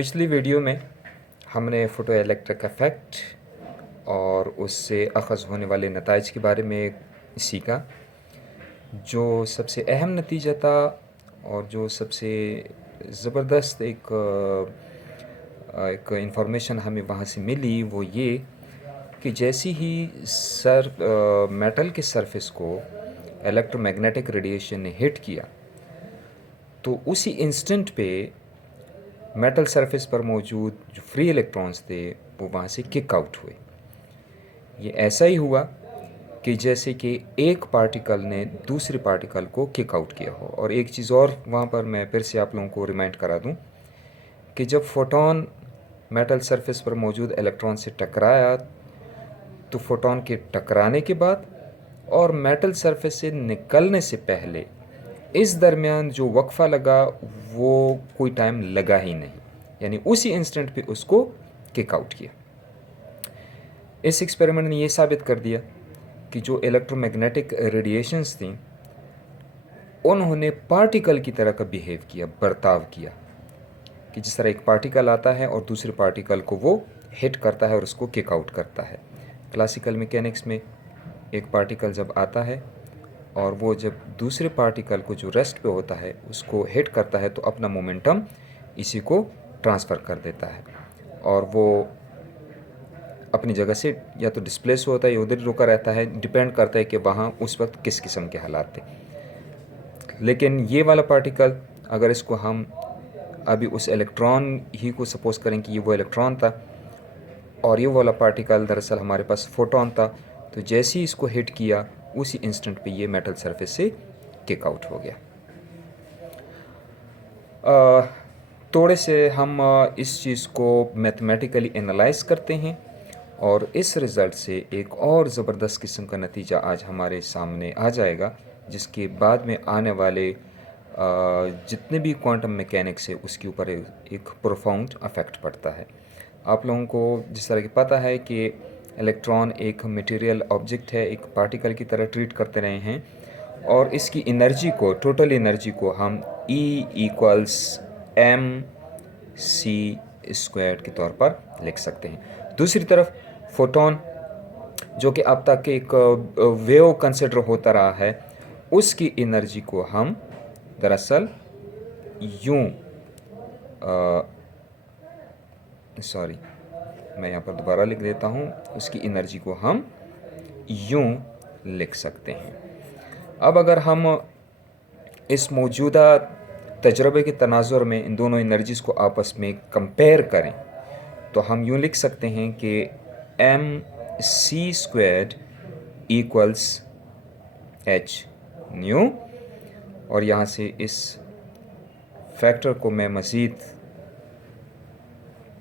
पिछली वीडियो में हमने फ़ोटो इलेक्ट्रिक इफ़ेक्ट और उससे अख़ज़ होने वाले नताइज के बारे में सीखा। जो सबसे अहम नतीजा था और जो सबसे ज़बरदस्त एक इंफॉर्मेशन हमें वहाँ से मिली वो ये कि जैसे ही मेटल के सरफेस को इलेक्ट्रोमैग्नेटिक रेडिएशन ने हिट किया तो उसी इंस्टेंट पे मेटल सरफेस पर मौजूद जो फ्री इलेक्ट्रॉन्स थे वो वहाँ से किक आउट हुए। ये ऐसा ही हुआ कि जैसे कि एक पार्टिकल ने दूसरे पार्टिकल को किक आउट किया हो। और एक चीज़ और वहाँ पर मैं फिर से आप लोगों को रिमाइंड करा दूँ कि जब फोटोन मेटल सरफेस पर मौजूद इलेक्ट्रॉन से टकराया तो फोटोन के टकराने के बाद और मेटल सरफेस से निकलने से पहले इस दरमियान जो वक्फ़ा लगा वो कोई टाइम लगा ही नहीं, यानी उसी इंस्टेंट पे उसको किक आउट किया। इस एक्सपेरिमेंट ने ये साबित कर दिया कि जो इलेक्ट्रोमैग्नेटिक रेडिएशंस थी उन्होंने पार्टिकल की तरह का बिहेव किया, बर्ताव किया कि जिस तरह एक पार्टिकल आता है और दूसरे पार्टिकल को वो हिट करता है और उसको किक आउट करता है। क्लासिकल मैकेनिक्स में एक पार्टिकल जब आता है और वो जब दूसरे पार्टिकल को जो रेस्ट पे होता है उसको हिट करता है तो अपना मोमेंटम इसी को ट्रांसफ़र कर देता है और वो अपनी जगह से या तो डिस्प्लेस होता है या उधर रुका रहता है, डिपेंड करता है कि वहाँ उस वक्त किस किस्म के हालात थे। लेकिन ये वाला पार्टिकल अगर इसको हम अभी उस इलेक्ट्रॉन ही को सपोज करें कि ये वो इलेक्ट्रॉन था और ये वाला पार्टिकल दरअसल हमारे पास फोटोन था, तो जैसे ही इसको हिट किया उसी इंस्टेंट पे ये मेटल सरफेस से किक आउट हो गया। थोड़े से हम इस चीज़ को मैथमेटिकली एनालाइज करते हैं और इस रिज़ल्ट से एक और ज़बरदस्त किस्म का नतीजा आज हमारे सामने आ जाएगा, जिसके बाद में आने वाले जितने भी क्वांटम मैकेनिक्स है उसके ऊपर एक प्रोफाउंड इफ़ेक्ट पड़ता है। आप लोगों को जिस तरह की पता है कि इलेक्ट्रॉन एक मटेरियल ऑब्जेक्ट है, एक पार्टिकल की तरह ट्रीट करते रहे हैं और इसकी एनर्जी को, टोटल एनर्जी को हम E = mc² के तौर पर लिख सकते हैं। दूसरी तरफ फोटोन जो कि अब तक एक वेव कंसिडर होता रहा है, उसकी एनर्जी को हम दरअसल यूं मैं यहाँ पर दोबारा लिख देता हूँ, उसकी एनर्जी को हम यूं लिख सकते हैं। अब अगर हम इस मौजूदा तजर्बे के तनाजुर में इन दोनों एनर्जीज़ को आपस में कंपेयर करें तो हम यूं लिख सकते हैं कि mc² = h nu, और यहाँ से इस फैक्टर को मैं मज़ीद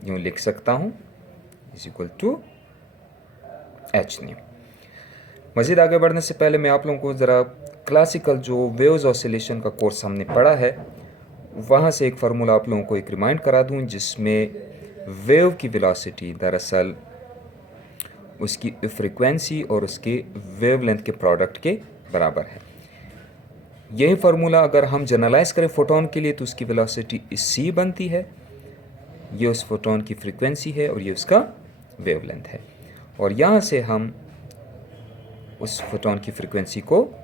यूँ लिख सकता हूँ = h nu। मज़ीद आगे बढ़ने से पहले मैं आप लोगों को ज़रा क्लासिकल जो वेव्स ऑसिलेशन का कोर्स हमने पढ़ा है वहाँ से एक फार्मूला आप लोगों को एक रिमाइंड करा दूँ, जिसमें वेव की वेलोसिटी दरअसल उसकी फ्रीक्वेंसी और उसके वेवलेंथ के प्रोडक्ट के बराबर है। यही फार्मूला अगर हम जनरलाइज करें फोटोन के लिए तो उसकी वेलोसिटी c बनती है, ये उस फोटोन की फ्रीक्वेंसी है और ये उसका वेवलेंथ है। और यहाँ से हम उस फोटोन की फ्रीक्वेंसी को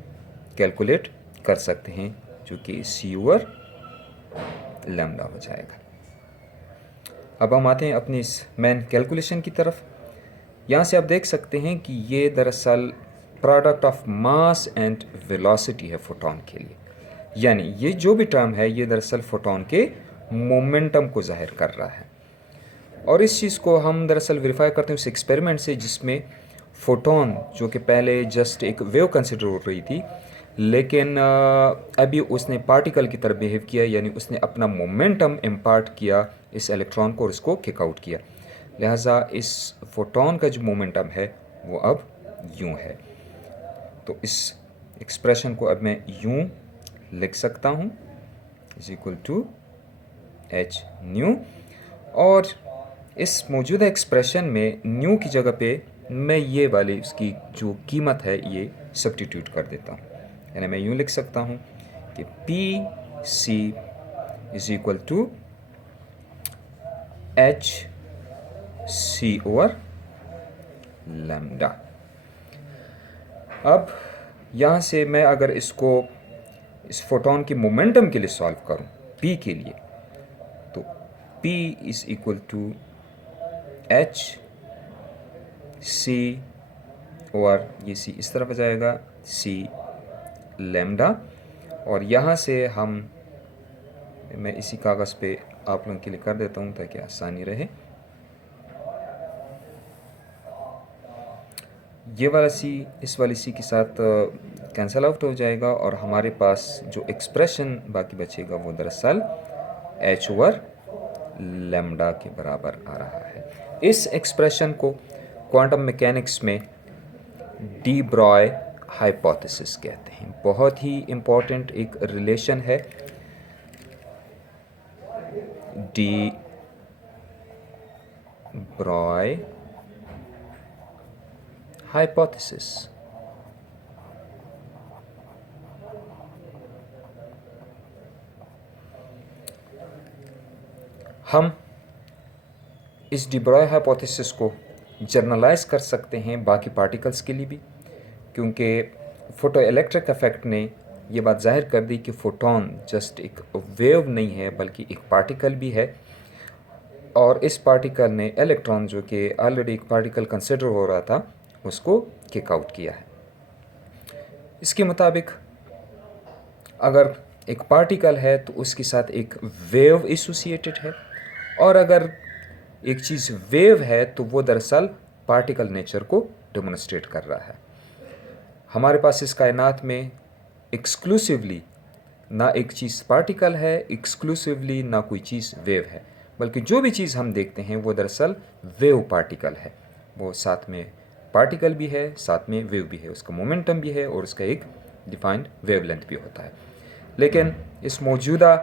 कैलकुलेट कर सकते हैं जो कि c/λ हो जाएगा। अब हम आते हैं अपनी इस मेन कैलकुलेशन की तरफ। यहाँ से आप देख सकते हैं कि ये दरअसल product of mass and velocity है फोटोन के लिए, यानी ये जो भी टर्म है ये दरअसल फोटोन के मोमेंटम को जाहिर कर रहा है। और इस चीज़ को हम दरअसल वेरीफाई करते हैं उस एक्सपेरिमेंट से जिसमें फोटोन जो कि पहले जस्ट एक वेव कंसिडर हो रही थी, लेकिन अभी उसने पार्टिकल की तरह बिहेव किया, यानी उसने अपना मोमेंटम इम्पार्ट किया इस इलेक्ट्रॉन को और इसको किक आउट किया। लिहाजा इस फोटोन का जो मोमेंटम है वो अब यूं है। तो इस एक्सप्रेशन को अब मैं यूं लिख सकता हूँ = h nu, और इस मौजूदा एक्सप्रेशन में न्यू की जगह पे मैं ये वाली इसकी जो कीमत है ये सब्स्टिट्यूट कर देता हूँ। यानी मैं यूँ लिख सकता हूँ कि Pc = H C over lambda. अब यहाँ से मैं अगर इसको इस फोटोन की मोमेंटम के लिए सॉल्व करूँ p के लिए, तो p is equal to H C over, ये सी इस तरफ आ जाएगा, सी लैम्डा। और यहाँ से मैं इसी कागज़ पे आप लोगों के लिए कर देता हूँ ताकि आसानी रहे। ये वाला सी इस वाली सी के साथ कैंसल आउट हो जाएगा और हमारे पास जो एक्सप्रेशन बाकी बचेगा वो दरअसल एच ओवर लैम्डा के बराबर आ रहा है। इस एक्सप्रेशन को क्वांटम मैकेनिक्स में डी ब्रॉय हाइपोथेसिस कहते हैं। बहुत ही इम्पोर्टेंट एक रिलेशन है डी ब्रॉय हाइपोथेसिस। हम इस डी ब्रॉय हाइपोथेसिस को जर्नलाइज कर सकते हैं बाकी पार्टिकल्स के लिए भी, क्योंकि फोटो इलेक्ट्रिक इफेक्ट ने ये बात जाहिर कर दी कि फोटोन जस्ट एक वेव नहीं है बल्कि एक पार्टिकल भी है। और इस पार्टिकल ने इलेक्ट्रॉन, जो कि ऑलरेडी एक पार्टिकल कंसिडर हो रहा था, उसको किक आउट किया है। इसके मुताबिक अगर एक पार्टिकल है तो उसके साथ एक वेव एसोसिएटेड है, और अगर एक चीज़ वेव है तो वो दरअसल पार्टिकल नेचर को डेमोन्स्ट्रेट कर रहा है। हमारे पास इस कायनात में एक्सक्लूसिवली ना एक चीज़ पार्टिकल है, एक्सक्लूसिवली ना कोई चीज़ वेव है, बल्कि जो भी चीज़ हम देखते हैं वो दरअसल वेव पार्टिकल है। वो साथ में पार्टिकल भी है, साथ में वेव भी है, उसका मोमेंटम भी है और उसका एक डिफाइंड वेवलेंथ भी होता है। लेकिन इस मौजूदा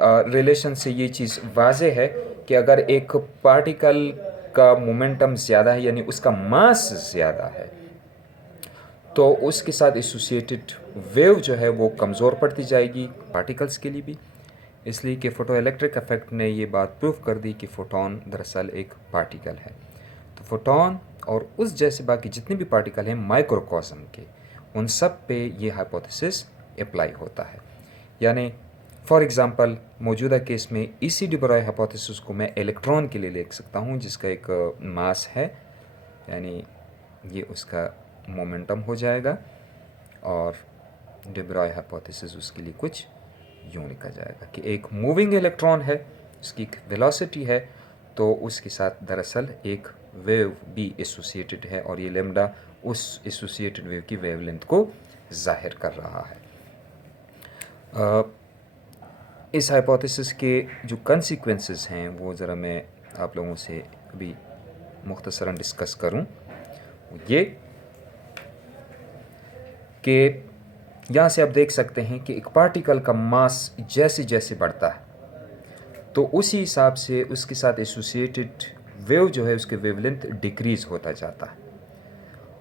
रिलेशन से ये चीज़ वाज़ेह है कि अगर एक पार्टिकल का मोमेंटम ज़्यादा है, यानी उसका मास ज़्यादा है, तो उसके साथ एसोसिएटेड वेव जो है वो कमज़ोर पड़ती जाएगी पार्टिकल्स के लिए भी। इसलिए कि फ़ोटो इलेक्ट्रिक इफेक्ट ने ये बात प्रूव कर दी कि फ़ोटोन दरअसल एक पार्टिकल है। तो फ़ोटोन और उस जैसे बाकी जितने भी पार्टिकल हैं माइक्रोकॉस्म के, उन सब पे ये हाइपोथेसिस अप्लाई होता है। यानी फॉर एग्ज़ाम्पल मौजूदा केस में इसी डी ब्रॉय हाइपोथेसिस को मैं इलेक्ट्रॉन के लिए लिख सकता हूँ जिसका एक मास है, यानी ये उसका मोमेंटम हो जाएगा, और डी ब्रॉय हाइपोथेसिस उसके लिए कुछ यूँ लिखा जाएगा कि एक मूविंग इलेक्ट्रॉन है, उसकी एक वेलोसिटी है, तो उसके साथ दरअसल एक वेव भी एसोसिएटेड है, और ये लैम्डा उस एसोसिएटेड वेव की वेवलेंथ को जाहिर कर रहा है। इस हाइपोथेसिस के जो कंसिक्वेंसेस हैं वो ज़रा मैं आप लोगों से अभी मुख्तसरन डिस्कस करूं। ये कि यहाँ से आप देख सकते हैं कि एक पार्टिकल का मास जैसे जैसे बढ़ता है तो उसी हिसाब से उसके साथ एसोसिएटेड वेव जो है उसके वेवलेंथ डिक्रीज़ होता जाता है,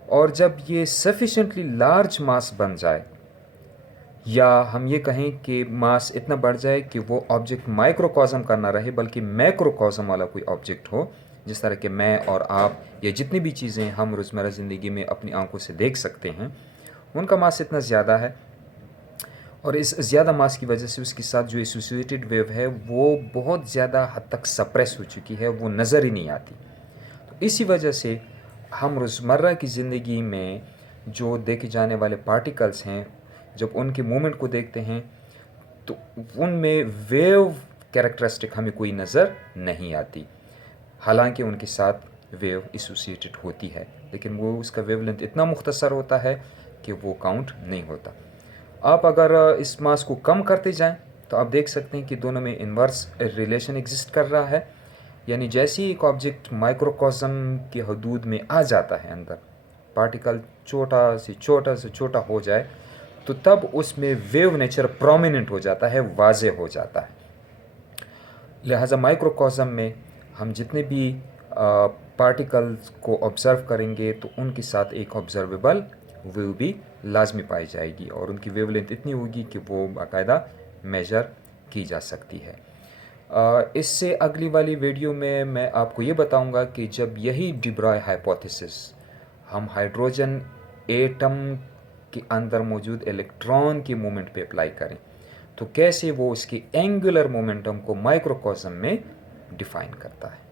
और जब ये सफिशेंटली लार्ज मास बन जाए, या हम ये कहें कि मास इतना बढ़ जाए कि वो ऑब्जेक्ट माइक्रोकॉस्म का ना रहे बल्कि मैक्रोकॉस्म वाला कोई ऑब्जेक्ट हो, जिस तरह के मैं और आप या जितनी भी चीज़ें हम रोज़मर्रा ज़िंदगी में अपनी आंखों से देख सकते हैं, उनका मास इतना ज़्यादा है, और इस ज़्यादा मास की वजह से उसके साथ जो एसोसिएटेड वेव है वो बहुत ज़्यादा हद तक सप्रेस हो चुकी है, वो नज़र ही नहीं आती। तो इसी वजह से हम रोज़मर्रा की ज़िंदगी में जो देखे जाने वाले पार्टिकल्स हैं, जब उनके मूवमेंट को देखते हैं तो उनमें वेव कैरेक्टरिस्टिक हमें कोई नज़र नहीं आती, हालांकि उनके साथ वेव एसोसिएटेड होती है, लेकिन वो उसका वेवलेंथ इतना मुख्तसर होता है कि वो काउंट नहीं होता। आप अगर इस मास को कम करते जाएं तो आप देख सकते हैं कि दोनों में इन्वर्स रिलेशन एग्जिस्ट कर रहा है, यानी जैसे ही एक ऑब्जेक्ट माइक्रोकॉस्म के हदूद में आ जाता है, अंदर पार्टिकल छोटा से छोटा हो जाए, तो तब उसमें वेव नेचर प्रोमिनेंट हो जाता है, वाज़े हो जाता है। लिहाजा माइक्रोकॉस्म में हम जितने भी पार्टिकल्स को ऑब्ज़र्व करेंगे तो उनके साथ एक ऑब्ज़र्वेबल वेव भी लाजमी पाई जाएगी, और उनकी वेवलेंथ इतनी होगी कि वो बाकायदा मेजर की जा सकती है। इससे अगली वाली वीडियो में मैं आपको ये बताऊंगा कि जब यही डी ब्रॉय हाइपोथेसिस हम हाइड्रोजन एटम के अंदर मौजूद इलेक्ट्रॉन की मूवमेंट पे अप्लाई करें तो कैसे वो उसकी एंगुलर मोमेंटम को माइक्रोकॉस्म में डिफाइन करता है।